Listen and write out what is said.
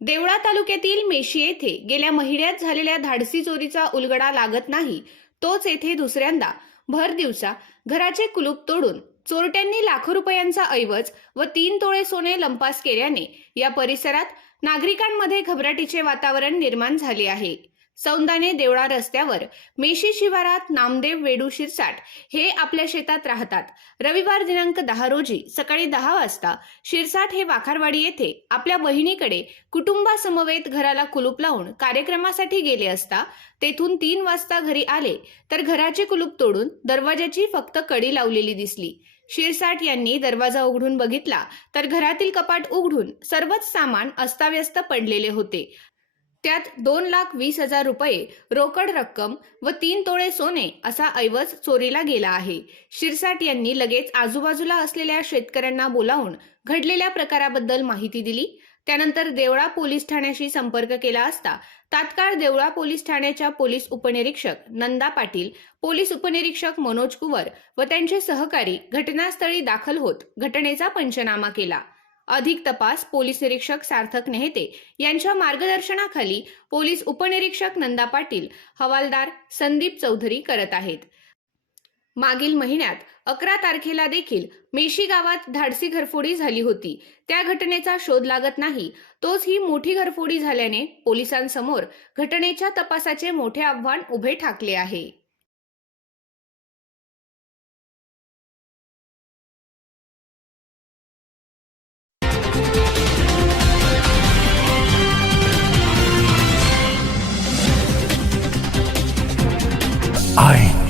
देवळा तालुक्यातील मेशी येथे गेल्या महिन्यात झालेल्या धाडसी चोरीचा उलगडा लागत नाही तोच येथे दुसऱ्यांदा भर दिवसा घराचे कुलूप तोडून चोरट्यांनी लाखो रुपयांचा ऐवज व तीन तोळे सोने लंपास केल्याने या परिसरात नागरिकांमध्ये घबराटीचे वातावरण निर्माण झाले आहे. सौंदाने देवळा रस्त्यावर मेशी शिवारात नामदेव वेडू शिरसाट हे आपल्या शेतात राहतात. रविवार दिनांक दहा रोजी सकाळी दहा वाजता शिरसाट हे वाखारवाडी येथे आपल्या बहिणीकडे कुटुंबासमवेत घराला कुलूप लावून कार्यक्रमासाठी गेले असता तेथून तीन वाजता घरी आले तर घराचे कुलूप तोडून दरवाजाची फक्त कडी लावलेली दिसली. शिरसाट यांनी दरवाजा उघडून बघितला तर घरातील कपाट उघडून सर्वच सामान अस्ताव्यस्त पडलेले होते. त्यात दोन लाख वीस हजार रुपये रोकड रक्कम व तीन तोळे सोने असा ऐवज चोरीला गेला आहे. शिरसाट यांनी लगेच आजूबाजूला असलेल्या शेतकऱ्यांना बोलावून घडलेल्या प्रकाराबद्दल माहिती दिली. त्यानंतर देवळा पोलीस ठाण्याशी संपर्क केला असता तात्काळ देवळा पोलीस ठाण्याच्या पोलीस उपनिरीक्षक नंदा पाटील पोलीस उपनिरीक्षक मनोज कुवर व त्यांचे सहकारी घटनास्थळी दाखल होत घटनेचा पंचनामा केला. अधिक तपास पोलीस निरीक्षक सार्थक नेहते यांच्या मार्गदर्शनाखाली पोलीस उपनिरीक्षक नंदा पाटील हवालदार संदीप चौधरी करत आहेत. मागील महिन्यात अकरा तारखेला देखील मेशी गावात धाडसी घरफोडी झाली होती. त्या घटनेचा शोध लागत नाही तोच ही मोठी घरफोडी झाल्याने पोलिसांसमोर घटनेच्या तपासाचे मोठे आव्हान उभे ठाकले आहे. I